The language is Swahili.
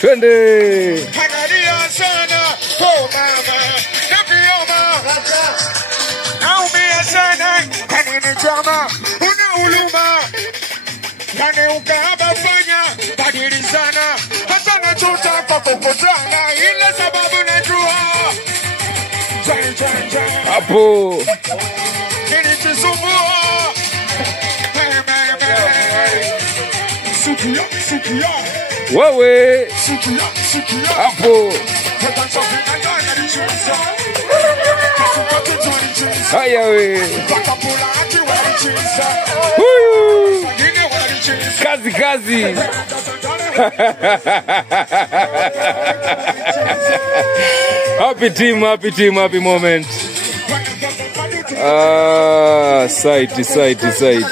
Twende. Hapo. Wewe. Hapo. Haya we. Kazi kazi. Happy team, happy moment. Sight.